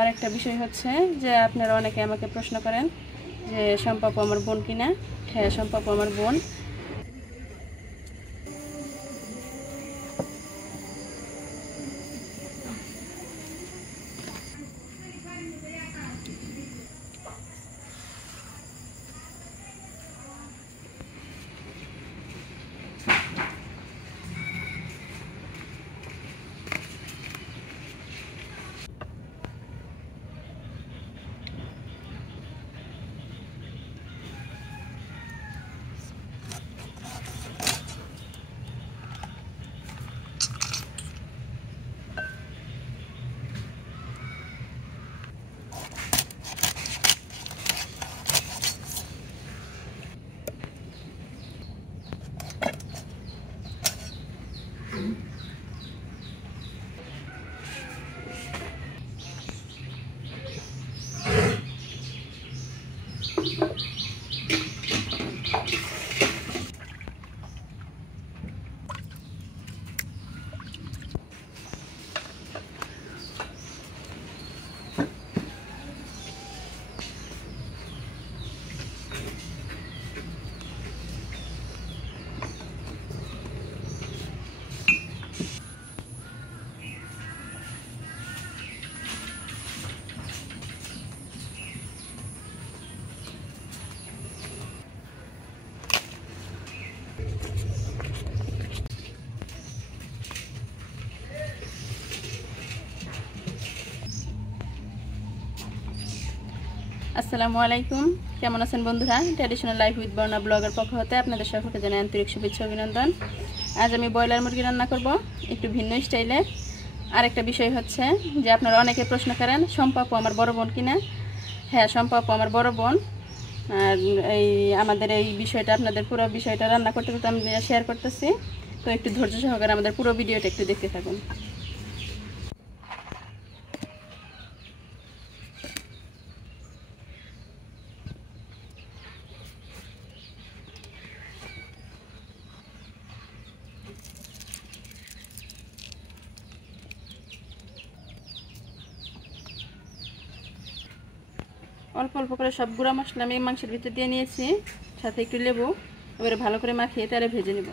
আরেকটা বিষয় হচ্ছে যে আপনারা অনেকে আমাকে প্রশ্ন করেন যে শম্পা আপু আমার বোন কিনা। হ্যাঁ, শম্পা আপু আমার বোন। আসসালামু আলাইকুম, কেমন আছেন বন্ধুরা? ট্র্যাডিশনাল লাইফ উইথ বর্ণা ব্লগের পক্ষ হতে আপনাদের সকলকে জানাই আন্তরিক শুভেচ্ছা অভিনন্দন। আজ আমি ব্রয়লার মুরগি রান্না করব একটু ভিন্ন স্টাইলে। আরেকটা বিষয় হচ্ছে যে আপনারা অনেকে প্রশ্ন করেন শম্পা আপু আমার বড় বোন কিনা। হ্যাঁ, শম্পা আপু আমার বড় বোন। আর আমাদের এই বিষয়টা আপনাদের পুরো বিষয়টা রান্না করতে করতে আমি শেয়ার করতেছি, তো একটু ধৈর্য সহকারে আমাদের পুরো ভিডিওটা একটু দেখতে থাকুন। অল্প অল্প করে সব গুঁড়া মশলা আমি মাংসের ভিতরে দিয়ে নিয়েছি, সাথে একটু লেবু। এবারে ভালো করে মাখিয়ে তারে ভেজে নেব।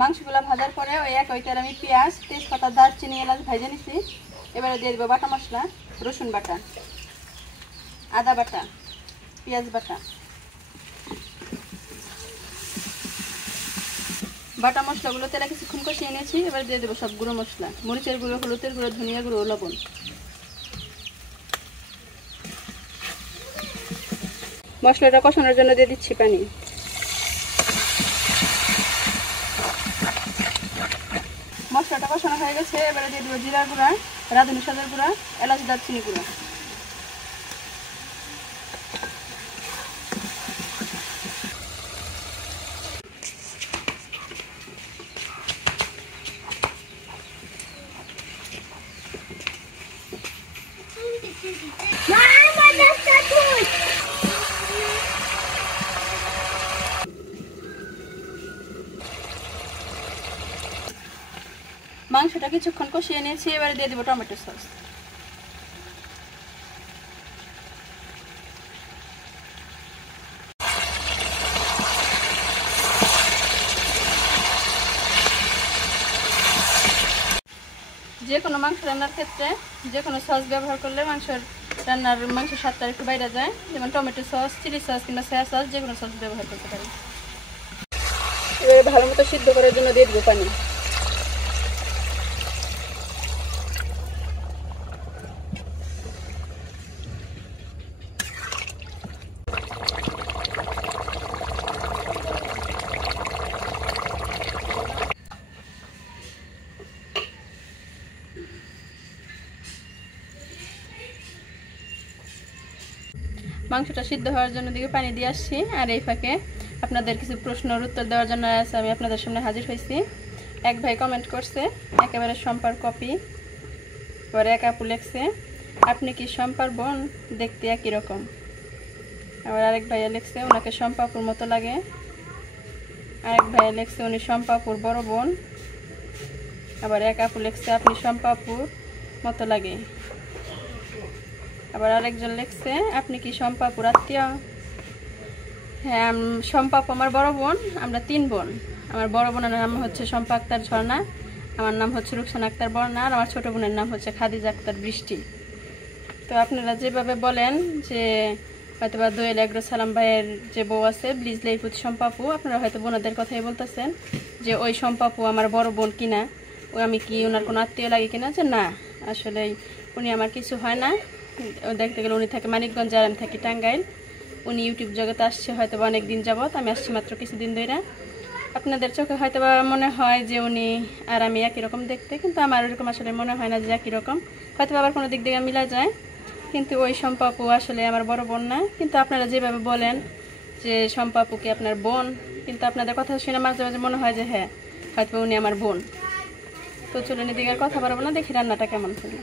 মাংসগুলো ভাজার পরে ওই এক ওইটার আমি পেঁয়াজ, তেজপাতা, দারচিনি, এলাচ ভেজে নিছি। এবারে দিয়ে দেবো বাটা মশলা, রসুন বাটা, আদা বাটা, পেঁয়াজ বাটা। বাটা মশলাগুলো তেলে কিছুক্ষণ কষিয়ে নিয়েছি। এবার দিয়ে দেবো সব গুঁড়ো মশলা, মরিচের গুঁড়ো, হলুদের গুঁড়ো, ধনিয়া গুঁড়ো, লবণ। মশলাটা কষানোর জন্য দিয়ে দিচ্ছি পানি। মশলাটা কষানো হয়ে গেছে। এবারে দিয়ে দেবো জিরা গুঁড়া, রাঁধুনি সাদের গুঁড়া, এলাচ, দারচিনি গুঁড়া। মাংসটা কিছুক্ষণ কষিয়ে নিয়েছি, এবারে দিয়ে দেবো টমেটো সস। যে কোনো মাংস রান্নার ক্ষেত্রে যে কোনো সস ব্যবহার করলে মাংসের স্বাদটা একটু বাইরে যায়, যেমন টমেটো সস, চিলি সস কিংবা সয়া সস, যে কোনো সস ব্যবহার করতে পারি। এবারে ভালো মতো সিদ্ধ করার জন্য দিয়ে দেবো পানি। মাংসটা সিদ্ধ হওয়ার জন্য দিকে পানি দিয়ে আসছি, আর এই ফাঁকে আপনাদের কিছু প্রশ্নের উত্তর দেওয়ার জন্য আমি আপনাদের সামনে হাজির হয়েছি। এক ভাই কমেন্ট করছে একেবারে সম্পার কপি, পরে এক আপু লেখছে আপনি কি সম্পার বোন, দেখতে একই রকম। আবার আরেক ভাইয়া লেখছে ওনাকে সম্পাপুর মতো লাগে। আরেক ভাইয়া লেখছে উনি সম্পাপুর বড় বোন। আবার এক আপু লেখছে আপনি সম্পাপুর মতো লাগে। আবার আরেকজন লিখছে আপনি কি সম্পাপুর আত্মীয়। হ্যাঁ, সম্পাপু আমার বড় বোন, আমরা 3 বোন। আমার বড় বোনের নাম হচ্ছে শম্পা আক্তার ঝর্ণা, আমার নাম হচ্ছে রুকসানা আক্তার বর্ণা, আর আমার ছোট বোনের নাম হচ্ছে খাদিজা আক্তার বৃষ্টি। তো আপনারা যেভাবে বলেন যে হয়তোবা দোয়েল এগ্রো সালাম ভাইয়ের যে বউ আছে ব্লিজ লাইফুত সম্পাপু, আপনারা হয়তো বোনদের কথাই বলতেছেন যে ওই সম্পাপু আমার বড় বোন কিনা, ও আমি কি ওনার কোনো আত্মীয় লাগে কিনা। যে না, আসলে উনি আমার কিছু হয় না। দেখতে গেলে উনি থাকে মানিকগঞ্জ আর আমি থাকি টাঙ্গাইল। উনি ইউটিউব জগতে আসছে হয়তো বা অনেক দিন যাবত, আমি আসছি মাত্র কিছুদিন ধরে। আপনাদের চোখে হয়তো বা মনে হয় যে উনি আর আমি একই রকম দেখতে, কিন্তু আমার ওরকম আসলে মনে হয় না যে একই রকম, হয়তো আবার কোনো দিক থেকে মিলা যায়। কিন্তু ওই সম্পাপু আসলে আমার বড় বোন না। কিন্তু আপনারা যেভাবে বলেন যে সম্পাপু কি আপনার বোন, কিন্তু আপনাদের কথা শুনে মাঝে মাঝে মনে হয় যে হ্যাঁ হয়তো উনি আমার বোন। তো চলুন এদিকে আর কথা বলবো না, দেখি রান্নাটা কেমন হলো।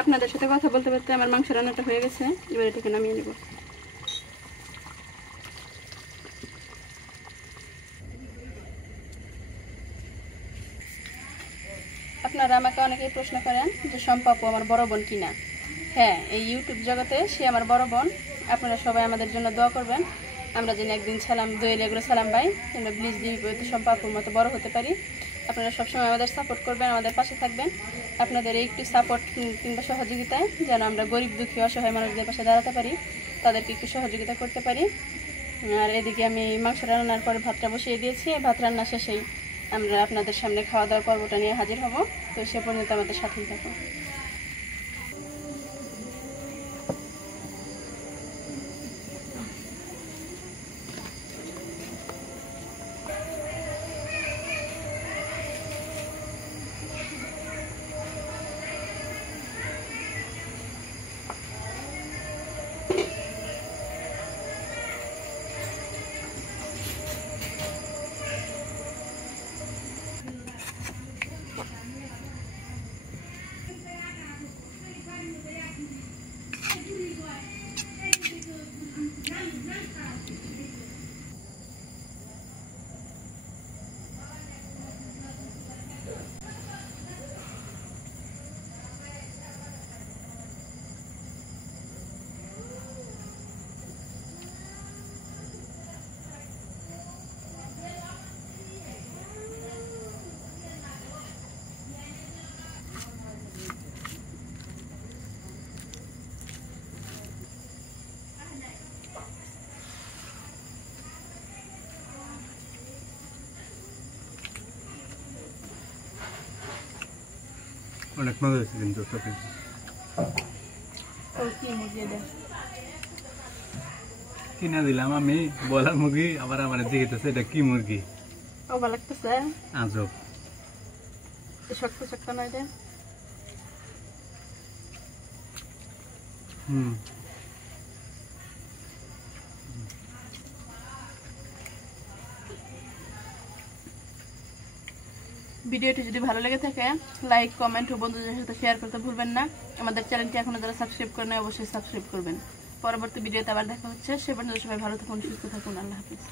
আপনাদের সাথে কথা বলতে বলতে আমার মাংস রান্নাটা হয়ে গেছে, এবার এটাকে নামিয়ে নেব। আপনারা আমাকে অনেকেই প্রশ্ন করেন যে সম্পাপু আমার বড় বোন কিনা। হ্যাঁ, এই ইউটিউব জগতে সে আমার বড় বোন। আপনারা সবাই আমাদের জন্য দোয়া করবেন, আমরা যেন একদিন দোয়েল এগ্রো সালাম ভাই কিংবা ব্লিজ লাইফুত সম্পাপুর মতো বড় হতে পারি। আপনারা সবসময় আমাদের সাপোর্ট করবেন, আমাদের পাশে থাকবেন। আপনাদের এই একটু সাপোর্ট কিংবা সহযোগিতায় যেন আমরা গরিব দুঃখী অসহায় মানুষদের পাশে দাঁড়াতে পারি, তাদেরকে একটু সহযোগিতা করতে পারি। আর এদিকে আমি মাংস রান্নার পরে ভাতটা বসিয়ে দিয়েছি। ভাত রান্না শেষেই আমরা আপনাদের সামনে খাওয়া দাওয়ার পর্বটা নিয়ে হাজির হব। তো সে পর্যন্ত আমাদের সাথেই থাকুন। অনেক মজা হয়েছে কিন্তু কিনা দিলাম আমি বলার মুরগি, আবার আমার জিজ্ঞেস এটা কি মুরগি। ভালো লাগতেছে, আজব শক্ত শক্ত নয় রে। ভিডিওটি যদি ভালো লেগে থাকে লাইক কমেন্ট ও বন্ধুদের সাথে শেয়ার করতে ভুলবেন না। আমাদের চ্যানেলটি এখনো যারা সাবস্ক্রাইব করেন অবশ্যই সাবস্ক্রাইব করবেন। পরবর্তী ভিডিওতে আবার দেখা হচ্ছে। সে পর্যন্ত সবাই ভালো থাকুন, সুস্থ থাকুন। আল্লাহ হাফিজ।